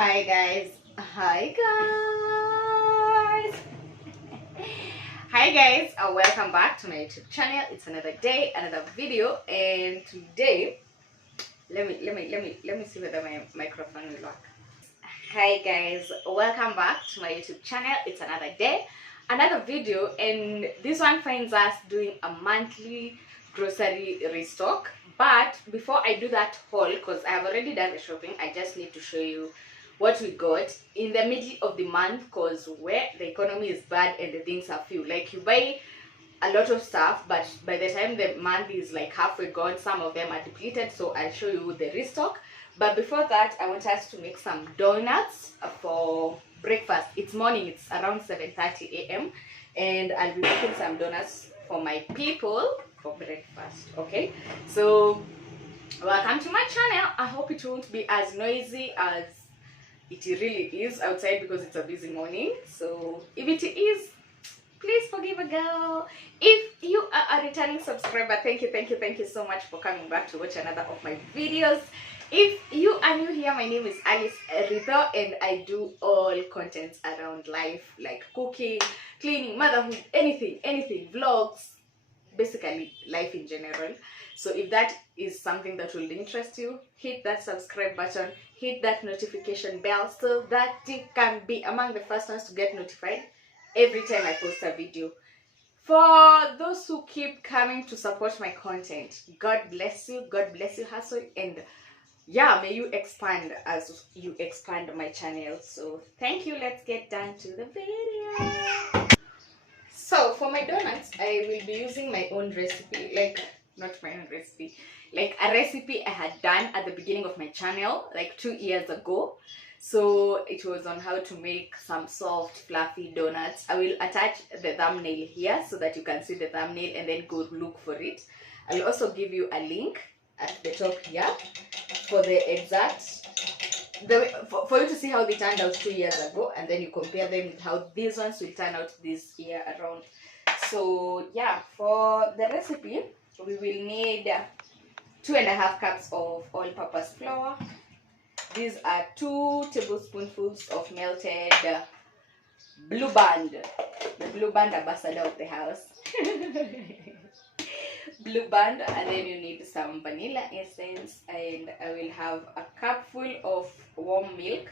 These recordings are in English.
Hi guys. Hi guys. Hi guys. Welcome back to my YouTube channel. It's another day, another video, and today let me see whether my microphone will work. Hi guys. Welcome back to my YouTube channel. It's another day, another video, and this one finds us doing a monthly grocery restock. But before I do that haul, because I have already done the shopping, I just need to show you what we got in the middle of the month, because where the economy is bad and the things are few, like you buy a lot of stuff, but by the time the month is like halfway gone, some of them are depleted. So I'll show you the restock. But before that, I want us to make some donuts for breakfast. It's morning, it's around 7:30 a.m. and I'll be making some donuts for my people for breakfast. Okay, so welcome to my channel. I hope it won't be as noisy as it really is outside because it's a busy morning. So if it is, please forgive a girl. If you are a returning subscriber, thank you so much for coming back to watch another of my videos. If you are new here, my name is Alice Rito and I do all contents around life, like cooking, cleaning, motherhood, anything, vlogs, basically life in general. So if that is something that will interest you, hit that subscribe button, hit that notification bell so that you can be among the first ones to get notified every time I post a video. For those who keep coming to support my content, God bless you, hustle, and yeah, may you expand as you expand my channel. So thank you. Let's get down to the video. So for my donuts, I will be using my own recipe, like not my own recipe, like a recipe I had done at the beginning of my channel like 2 years ago. So it was on how to make some soft fluffy donuts. I will attach the thumbnail here so that you can see the thumbnail and then go look for it. I'll also give you a link at the top here for the exact for you to see how they turned out 2 years ago, and then you compare them with how these ones will turn out this year around. So yeah, for the recipe we will need 2.5 cups of all-purpose flour. These are 2 tablespoonfuls of melted blue band, the blue band ambassador of the house. Blue band. And then you need some vanilla essence, and I will have a cupful of warm milk.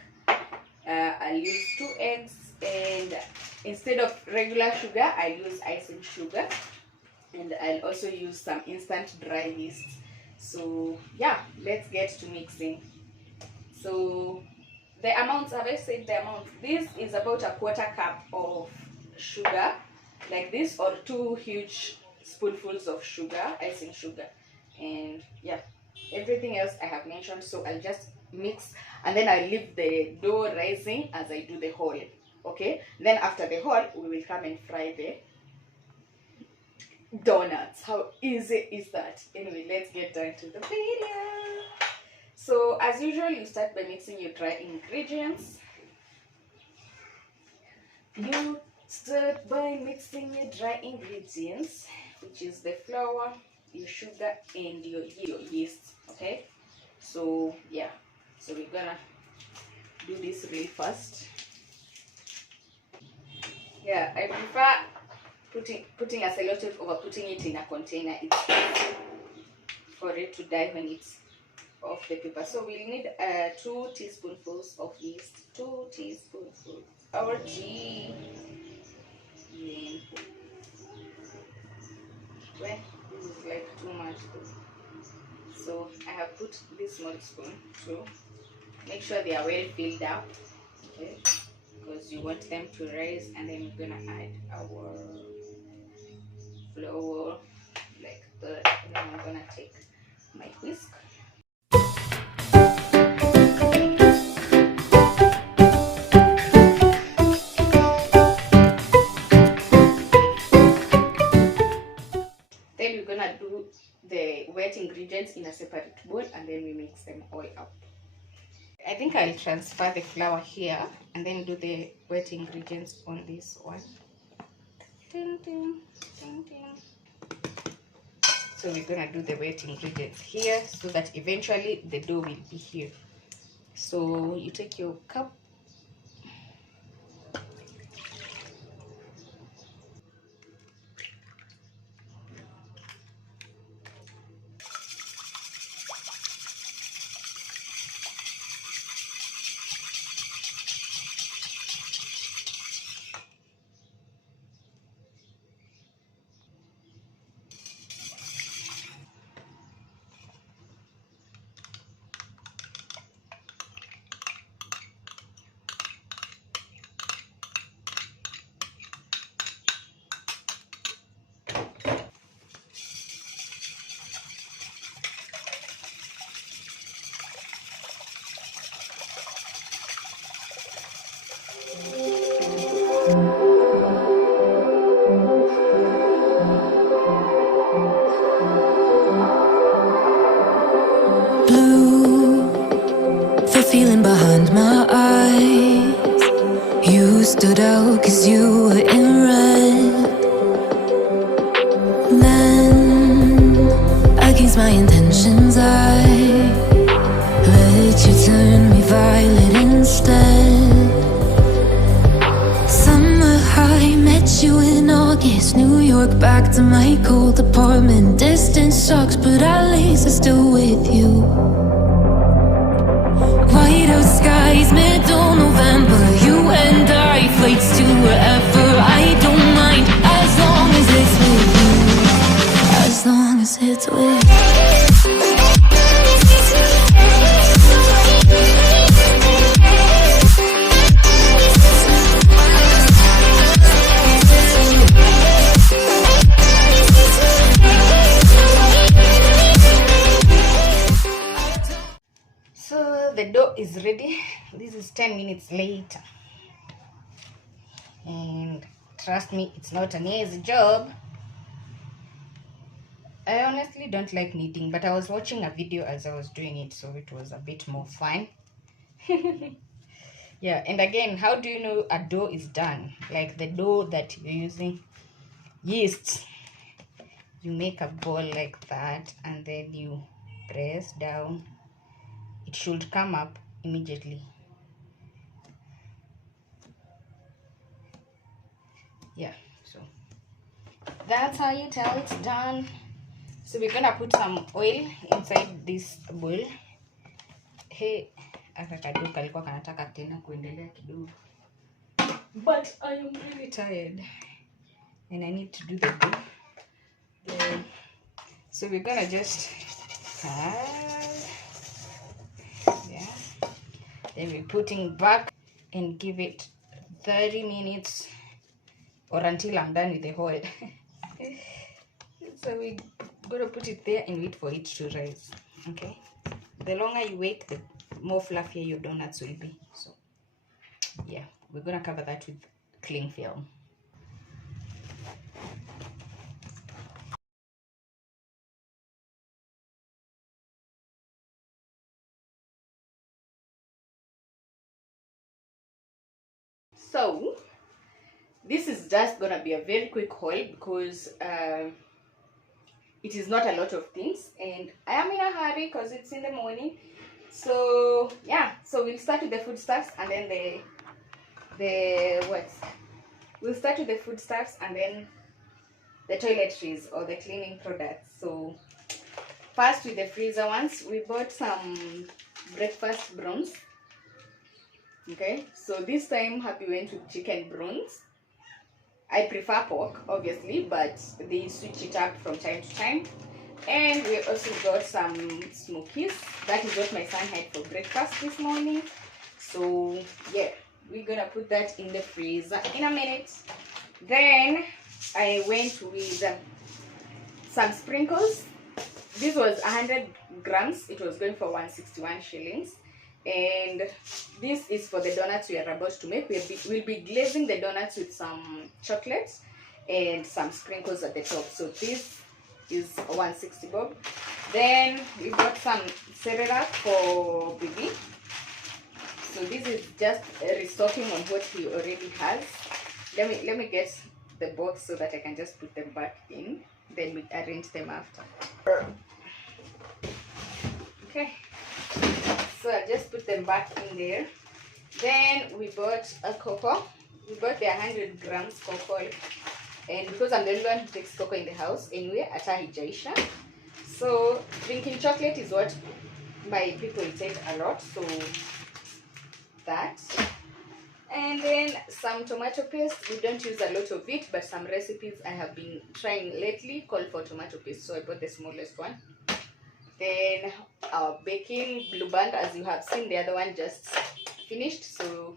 I'll use 2 eggs, and instead of regular sugar I'll use icing sugar, and I'll also use some instant dry yeast. So yeah, let's get to mixing. So the amounts, have I said the amount? This is about a 1/4 cup of sugar like this, or 2 huge spoonfuls of sugar, icing sugar, and yeah, everything else I have mentioned. So I'll just mix, and then I'll leave the dough rising as I do the whole. Okay, then after the whole we will come and fry the donuts. How easy is that? Anyway, let's get down to the video. So as usual, you start by mixing your dry ingredients. You start by mixing your dry ingredients, which is the flour, your sugar, and your yeast. Okay, so yeah, so we're gonna do this really fast. Yeah, I prefer putting a cellotape over putting it in a container. It's easy for it to die when it's off the paper. So we'll need 2 teaspoonfuls of yeast, 2 teaspoonfuls our tea. Well, this is like too much though. So I have put this small spoon to make sure they are well filled up, okay, because you want them to rise. And then we're gonna add our flour like that, and then I'm gonna take my whisk. Then we're gonna do the wet ingredients in a separate bowl, and then we mix them all up. I think I'll transfer the flour here and then do the wet ingredients on this one. Ding, ding, ding, ding. So we're gonna do the wet ingredients here so that eventually the dough will be here. So you take your cup, blue, the feeling behind my eyes. You stood out cause you were in red. Then, against my intentions, I let you turn me violet instead. Summer high, met you in August. New York, back to my cold apartment. Distance sucks, but at least I'm still with you. Whiteout skies, middle November. You and I, flights to wherever. I don't mind, as long as it's with you. As long as it's with you. So the dough is ready. This is 10 minutes later, and trust me, it's not an easy job. I honestly don't like kneading, but I was watching a video as I was doing it, so it was a bit more fun. Yeah, and again, how do you know a dough is done? Like the dough that you're using, yeast. You make a ball like that, and then you press down. It should come up immediately. Yeah, so that's how you tell it's done. So we're gonna put some oil inside this bowl. Hey, akakadu kalikuwa kanataka tena kuendelea kidogo, but I am really tired and I need to do the dough. So we're gonna just yeah, then we're putting back and give it 30 minutes or until I'm done with the whole. So we're gonna put it there and wait for it to rise. Okay, the longer you wait, the more fluffier your donuts will be. So yeah, we're gonna cover that with cling film. So this is just gonna be a very quick haul because it is not a lot of things, and I am in a hurry because it's in the morning. So yeah, so we'll start with the foodstuffs, and then we'll start with the foodstuffs and then the toiletries or the cleaning products. So first, with the freezer ones, we bought some breakfast browns. Okay, so this time Happy went with chicken browns. I prefer pork, obviously, but they switch it up from time to time. And we also got some smokies. That is what my son had for breakfast this morning. So yeah, we're gonna put that in the freezer in a minute. Then I went with some sprinkles. This was 100 grams. It was going for 161 shillings. And this is for the donuts we are about to make. We'll be glazing the donuts with some chocolate and some sprinkles at the top. So this is 160 bob. Then we got some cereal for baby. So this is just restocking on what he already has. Let me get the box so that I can just put them back in. Then we arrange them after. Okay. So I just put put them back in there. Then we bought a cocoa. We bought the 100 grams cocoa, and because I'm the only one who takes cocoa in the house anyway, atahijaisha. So drinking chocolate is what my people take a lot, so that. And then some tomato paste. We don't use a lot of it, but some recipes I have been trying lately call for tomato paste, so I bought the smallest one. Then our baking blue band, as you have seen, the other one just finished, so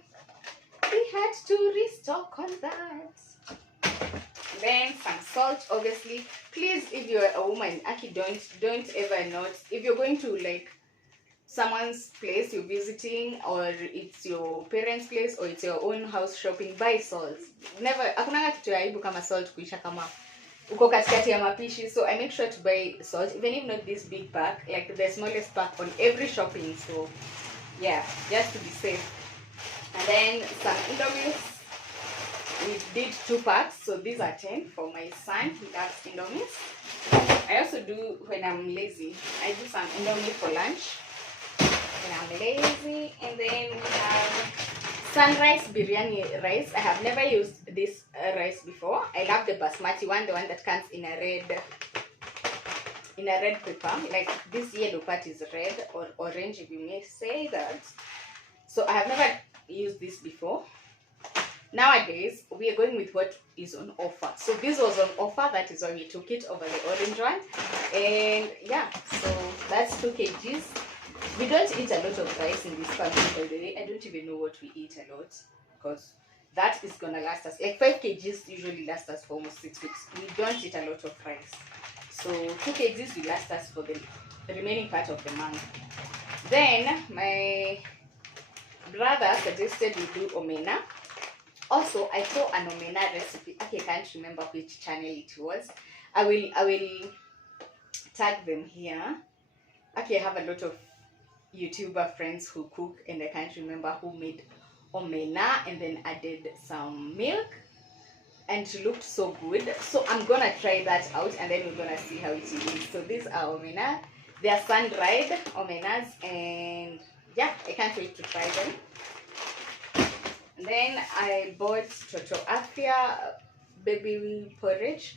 we had to restock on that. Then some salt, obviously. Please, if you're a woman, Aki, don't ever not, if you're going to like someone's place you're visiting, or it's your parents' place, or it's your own house shopping, buy salt. Never, hakunanga kitu ya aibu kama salt kuisha kama uko katikati ya mapishi. So I make sure to buy salt, even if not this big pack, like the smallest pack on every shopping. So yeah, just to be safe. And then some Indomie. We did 2 packs, so these are 10 for my son. He loves Indomies. I also do, when I'm lazy, I do some Indomie for lunch when I'm lazy. And then we have sunrise biryani rice. I have never used this rice before. I love the basmati one, the one that comes in a red paper. Like this yellow part is red or orange, if you may say that. So I have never used this before. Nowadays we are going with what is on offer. So this was on offer, that is why we took it over the orange one. And yeah, so that's 2 kgs. We don't eat a lot of rice in this family, by the way. I don't even know what we eat a lot, because that is gonna last us like 5 kgs usually last us for almost 6 weeks. We don't eat a lot of rice, so 2 kgs will last us for the remaining part of the month. Then my brother suggested we do omena. Also, I saw an omena recipe. Okay, I can't remember which channel it was. I will tag them here. Okay, I have a lot of YouTuber friends who cook, and I can't remember who made omena and then added some milk, and it looked so good. So I'm gonna try that out, and then we're gonna see how it is. So these are omena. They are sun-dried omenas, and yeah, I can't wait to try them. And then I bought Toto Afia baby porridge.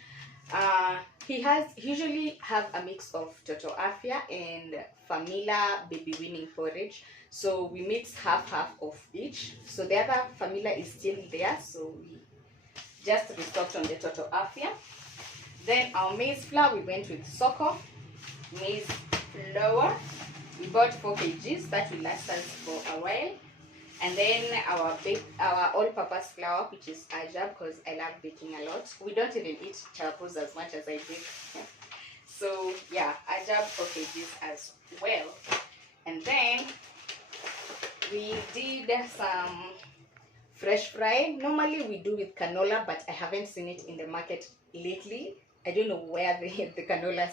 He usually have a mix of Toto Afia and Famila baby winning porridge. So we mix half of each. So the other Famila is still there, so we just restocked on the Toto Afia. Then our maize flour, we went with Soko maize flour. We bought 4 kgs. That will last us for a while. And then our all-purpose flour, which is ajab, because I love baking a lot. We don't even eat chapos as much as I bake. So yeah, ajab 4 kgs as well. And then we did some fresh fry. Normally we do with canola, but I haven't seen it in the market lately. I don't know where the canola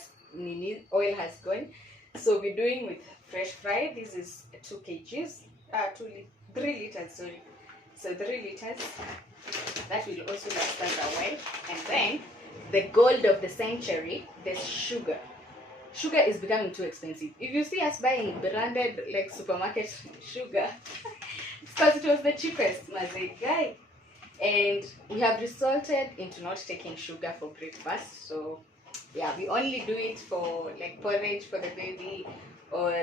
oil has gone. So we're doing with fresh fry. This is 2 kgs. 3 liters, sorry. So 3 liters. That will also last us a while. And then the gold of the century, the sugar. Sugar is becoming too expensive. If you see us buying branded like supermarket sugar, it's because it was the cheapest, mazay guy. And we have resorted into not taking sugar for breakfast. So yeah, we only do it for like porridge for the baby, or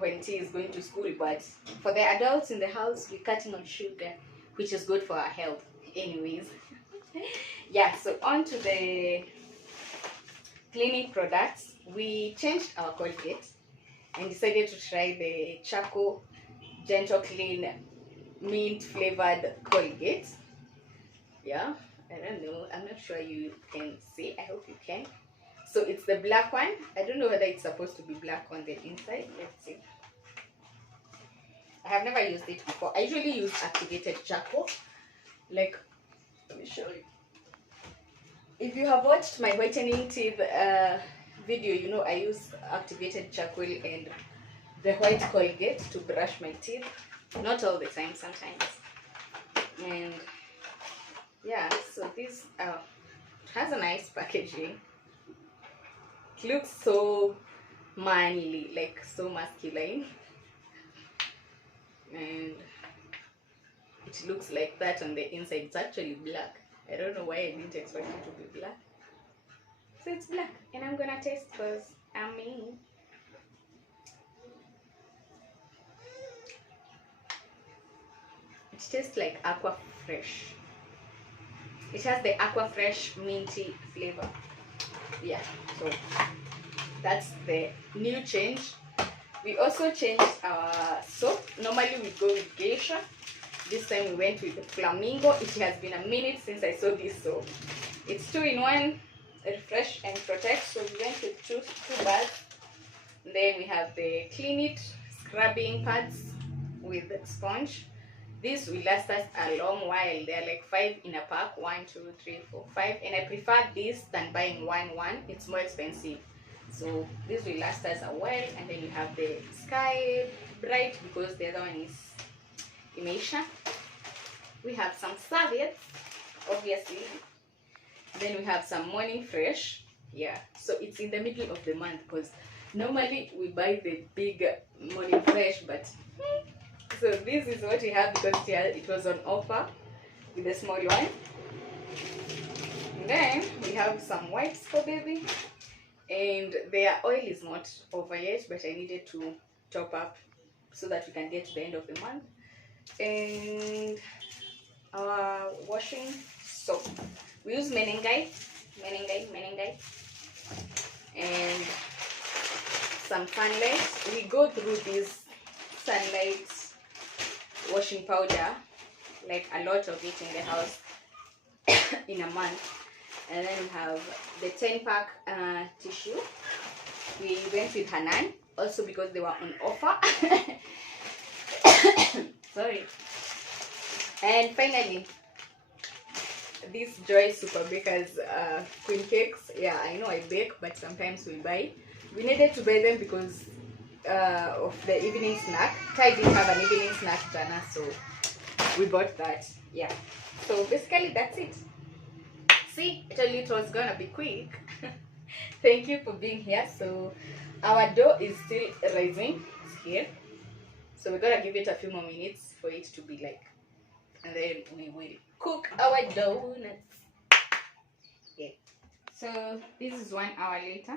when tea is going to school. But for the adults in the house, we're cutting on sugar, which is good for our health anyways. Yeah, so on to the cleaning products. We changed our Colgate and decided to try the charcoal gentle clean mint flavored Colgate. Yeah, I don't know, I'm not sure you can see. I hope you can. So it's the black one. I don't know whether it's supposed to be black on the inside. Let's see. I have never used it before. I usually use activated charcoal. Like, let me show you. If you have watched my whitening teeth video, you know I use activated charcoal and the white Colgate to brush my teeth. Not all the time, sometimes. And yeah, so this has a nice packaging. It looks so manly, like so masculine. and it looks like that on the inside. It's actually black. I don't know why I didn't expect it to be black. So it's black, and I'm gonna taste because I'm me. It tastes like aqua fresh. It has the aqua fresh minty flavor. Yeah, so that's the new change. We also changed our soap. Normally we go with geisha. This time we went with flamingo. It has been a minute since I saw this soap. It's 2-in-1, refresh and protect. So we went with two bars. Then we have the clean it scrubbing pads with sponge. This will last us a long while. They're like 5 in a pack. 1, 2, 3, 4, 5. And I prefer this than buying one. It's more expensive. So this will last us a while. And then you have the Sky Bright because the other one is Imesha. We have some serviettes, obviously. Then we have some Morning Fresh. Yeah, so it's in the middle of the month because normally we buy the big Morning Fresh, but so this is what we have because it was on offer with the small one. And then we have some wipes for baby, and their oil is not over yet, but I needed to top up so that we can get to the end of the month. And our washing soap, we use menengai, and some sunlight. We go through this sunlight washing powder, like a lot of it in the house in a month. And then we have the 10-pack tissue. We went with Hanan also because they were on offer. Sorry. And finally, this Joy Super Bakers queen cakes. Yeah, I know I bake, but sometimes we buy. We needed to buy them because of the evening snack. Ty didn't have an evening snack, Tana, so we bought that. Yeah, so basically that's it. See, I told you it was gonna be quick. Thank you for being here. So our dough is still rising. It's here, so we're gonna give it a few more minutes for it to be like, and then we will cook our donuts. Okay, so this is 1 hour later.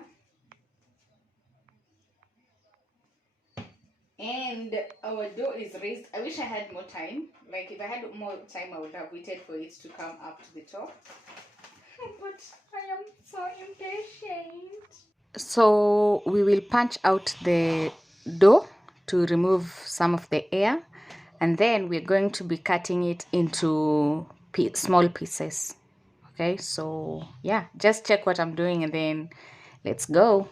And our dough is raised. I wish I had more time. Like if I had more time, I would have waited for it to come up to the top. But I am so impatient. So we will punch out the dough to remove some of the air. And then we're going to be cutting it into small pieces. Okay, so yeah, just check what I'm doing and then let's go.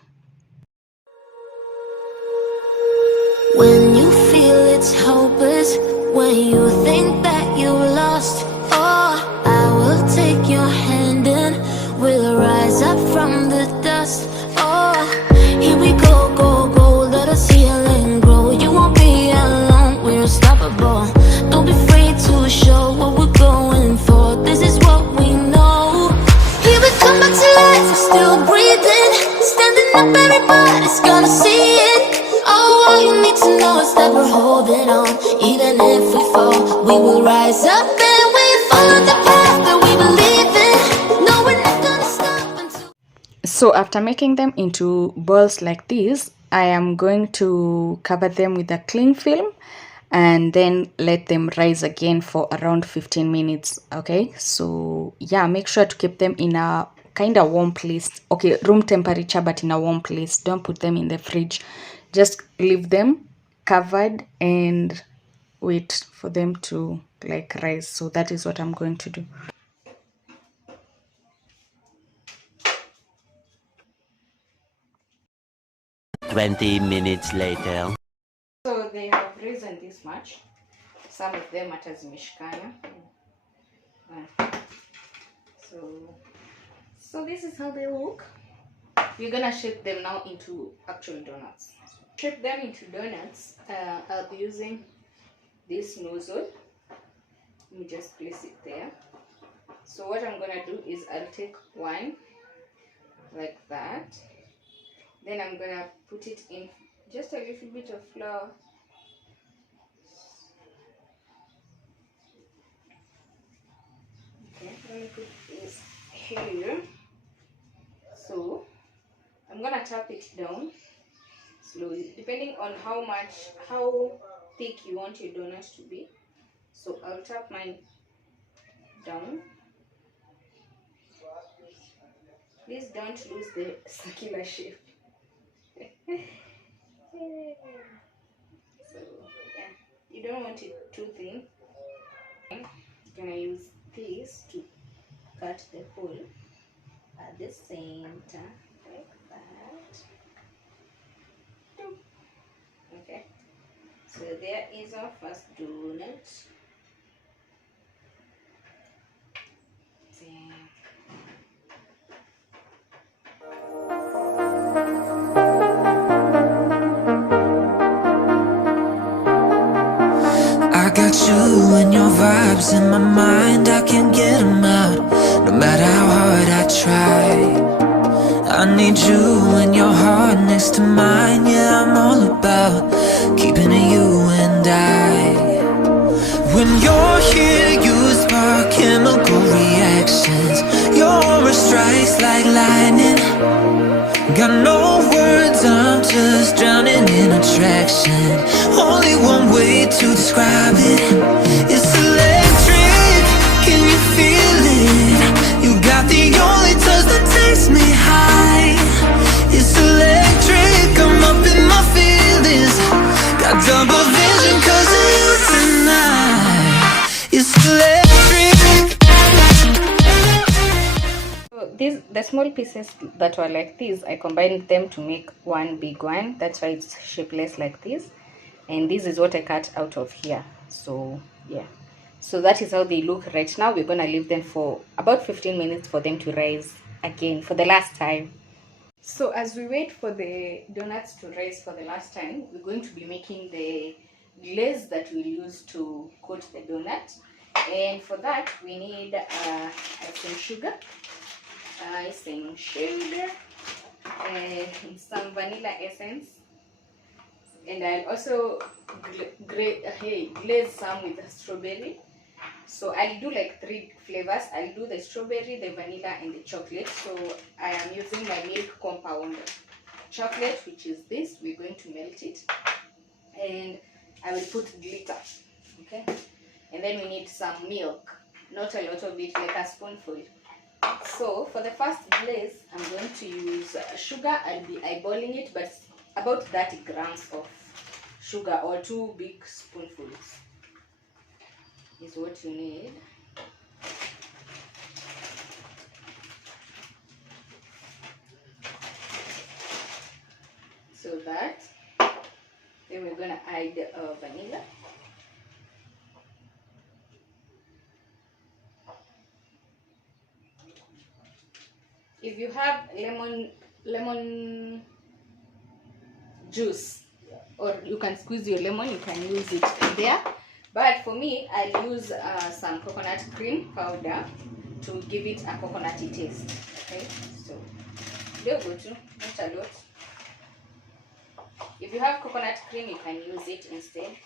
When you feel it's hopeless, when you think that you lost, oh, I will take your hand and we'll rise up from the dust. Oh, here we go, go, go, let us heal and grow. You won't be alone, we're unstoppable. Don't be afraid to show what we're going for. This is what we know. Here we come back to life, we're still breathing. Standing up, everybody's gonna see it. Oh, all you need to know is that we're holding on. Even if we fall, we will rise up and we follow the path that we believe in. No, we're not gonna stop until... So after making them into balls like this, I am going to cover them with a cling film and then let them rise again for around 15 minutes. Okay, so yeah, make sure to keep them in a kind of warm place. Okay, room temperature, but in a warm place. Don't put them in the fridge. Just leave them covered and wait for them to like rise. So that is what I'm going to do. Twenty minutes later. So they have risen this much. Some of them hata zimeshikana. So this is how they look. We're gonna shape them now into actual donuts. Shape them into donuts. I'll be using this nozzle. Let me just place it there. So what I'm gonna do is I'll take one like that. Then I'm gonna put it in just a little bit of flour. Okay, let me put this here. So I'm gonna tap it down slowly, depending on how thick you want your donuts to be. So I'll tap mine down. Please don't lose the circular shape. So yeah, you don't want it too thin. I'm gonna use this to cut the hole at the same time, like that. Okay, so there is our first donut. I got you and your vibes in my mind, I can't get them out, no matter how hard I try. I need you and your heart next to mine, yeah, I'm all about keeping it you and I. When you're here, you spark chemical reactions, your aura strikes like lightning. Got no words, I'm just drowning in attraction. Only one way to describe it. It's electric, can you feel it? You got the only touch that takes me high. It's electric, I'm up in my feelings. Got double vision cause of you tonight. It's electric. The small pieces that were like these, I combined them to make one big one. That's why it's shapeless like this. And this is what I cut out of here. So yeah, so that is how they look right now. We're gonna leave them for about 15 minutes for them to rise again for the last time. So as we wait for the donuts to rise for the last time, we're going to be making the glaze that we'll use to coat the donut. And for that we need icing sugar, and some vanilla essence, and I'll also glaze some with strawberry. So I'll do like 3 flavors. I'll do the strawberry, the vanilla, and the chocolate. So I am using my milk compound chocolate, which is this. We're going to melt it, and I will put glitter. Okay, and then we need some milk, not a lot of it, like a spoonful. So for the first glaze, I'm going to use sugar. I'll be eyeballing it, but about 30 grams of sugar, or 2 big spoonfuls is what you need. So that, then we're gonna add vanilla. If you have lemon juice, or you can squeeze your lemon, you can use it there. But for me, I'll use some coconut cream powder to give it a coconutty taste. Okay, so they'll go to not a lot. If you have coconut cream, you can use it instead.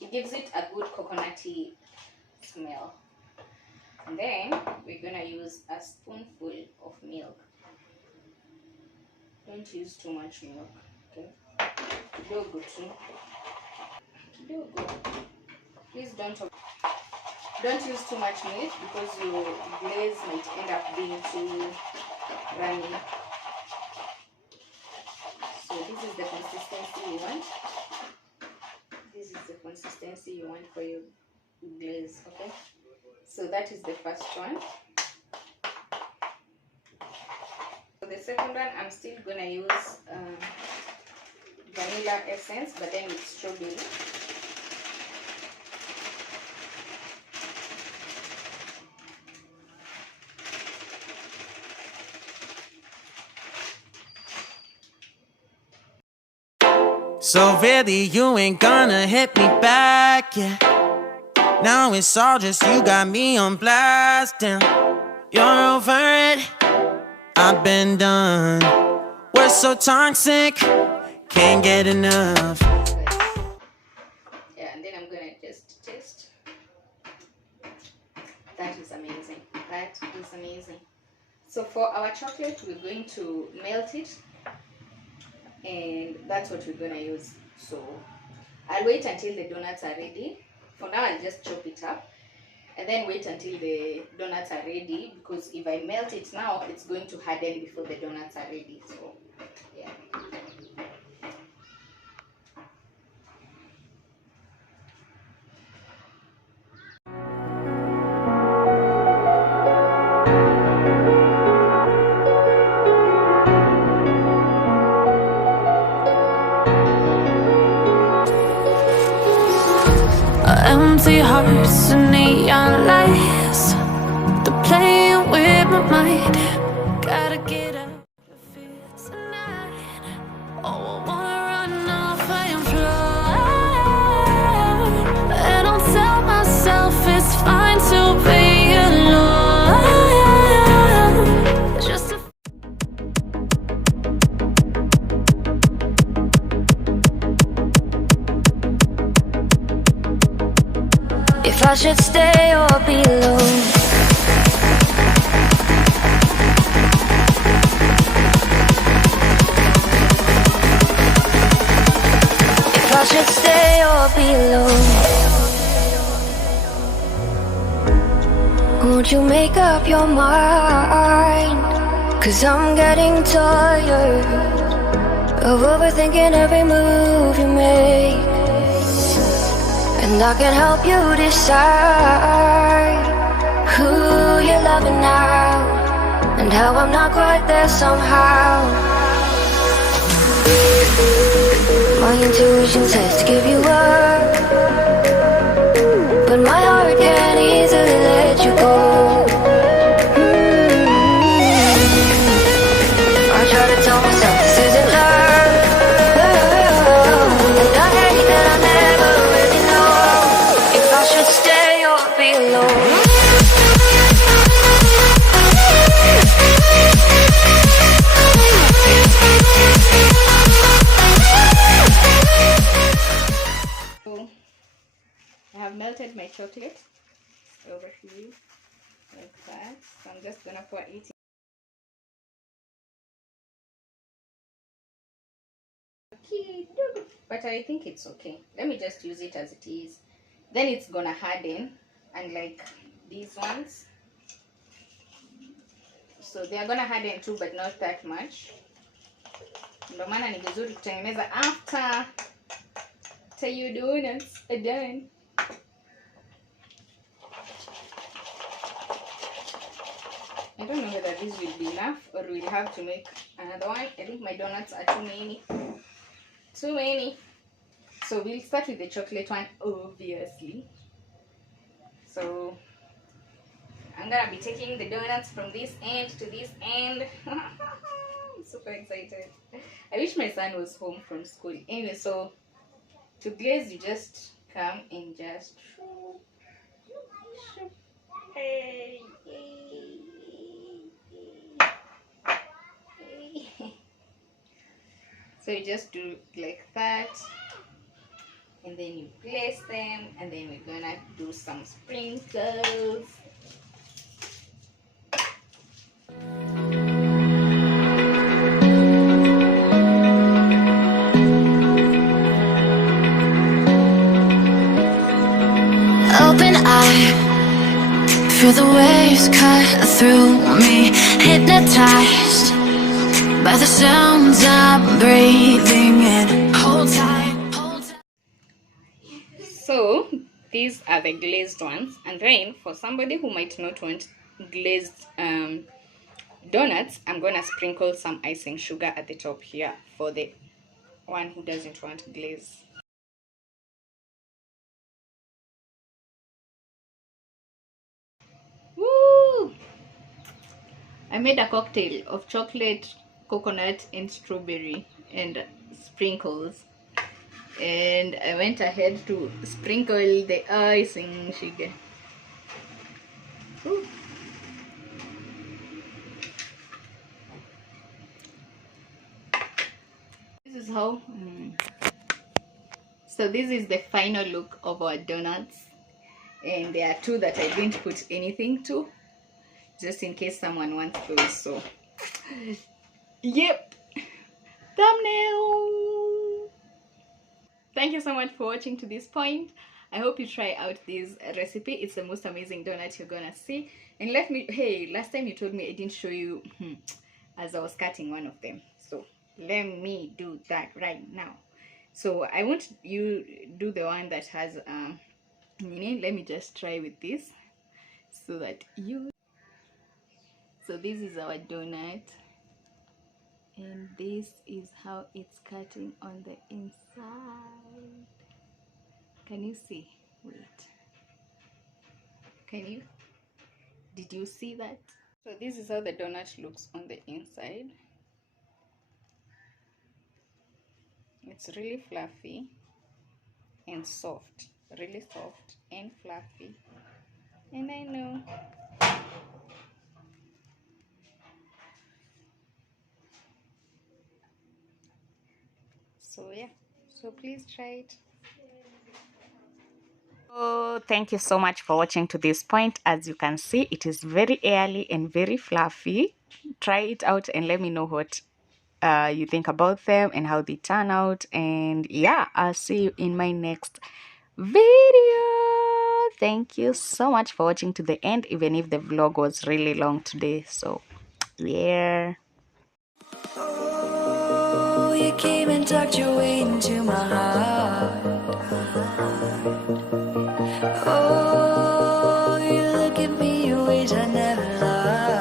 It gives it a good coconutty smell. And then we're gonna use a spoonful of milk. Don't use too much milk, okay? Kidogo too. Kidogo. Please don't use too much milk, because your glaze might end up being too runny. So this is the consistency you want. This is the consistency you want for your glaze, okay? So that is the first one. For the second one, I'm still gonna use vanilla essence, but then with strawberry. So really you ain't gonna hit me back, yeah. Now it's all just you, got me on blast, damn. You're over it, I've been done. We're so toxic, can't get enough. Yeah, and then I'm gonna just taste. So for our chocolate, we're going to melt it, and that's what we're gonna use. So I'll wait until the donuts are ready. For now, I'll just chop it up and then wait until the donuts are ready, because if I melt it now, it's going to harden before the donuts are ready. So yeah. Empty hearts and neon lights, they're playing with my mind. Gotta get out of here tonight. Oh, I wanna run off and fly, and I'll tell myself it's fine to be alone. Just to if I should stay or be alone. If I should stay or be alone. Won't you make up your mind? 'Cause I'm getting tired of overthinking every move you make. And I can help you decide who you're loving now, and how I'm not quite there somehow. My intuition says to give you up, but my heart can't easily let you go. I try to tell myself this isn't love, and I hate that I never really know if I should stay or be alone. So I have melted my chocolate over here like that. So I'm just gonna pour it. Okay, but I think it's okay. Let me just use it as it is. Then it's gonna harden, unlike these ones. So they are gonna harden too, but not that much. Ndio maana ni vizuri kutengeneza after your donuts are done. I don't know whether this will be enough or we'll have to make another one. I think my donuts are too many. Too many. So we'll start with the chocolate one, obviously. So I'm gonna be taking the donuts from this end to this end. I'm super excited. I wish my son was home from school. Anyway, so to glaze, you just come and just hey, hey, hey. So you just do like that, and then you place them, and then we're gonna do some sprinkles. Open eye, feel the waves cut through me, hypnotized by the sounds I'm breathing in. Hold tight, hold tight. So these are the glazed ones, and then for somebody who might not want glazed donuts, I'm gonna sprinkle some icing sugar at the top here for the one who doesn't want glaze. Woo! I made a cocktail of chocolate, coconut, and strawberry and sprinkles. And I went ahead to sprinkle the icing sugar. Ooh. This is how. So this is the final look of our donuts, and there are two that I didn't put anything to. just in case someone wants those. So yep, thumbnail. Thank you so much for watching to this point. I hope you try out this recipe. It's the most amazing donut you're gonna see. And let me, hey, last time you told me I didn't show you as I was cutting one of them, so let me do that right now. So I want you do the one that has let me just try with this so that you, so this is our donut, and this is how it's cutting on the inside. Can you see? Wait, can you, did you see that? So this is how the donut looks on the inside. It's really fluffy and soft, really soft and fluffy, and I know so. Yeah, so please try it. Oh, thank you so much for watching to this point. As you can see, it is very airy and very fluffy. Try it out and let me know what you think about them and how they turn out. And yeah, I'll see you in my next video. Thank you so much for watching to the end, even if the vlog was really long today. So yeah. Oh, you came and tucked your way into my heart. Oh, you look at me in ways I never loved.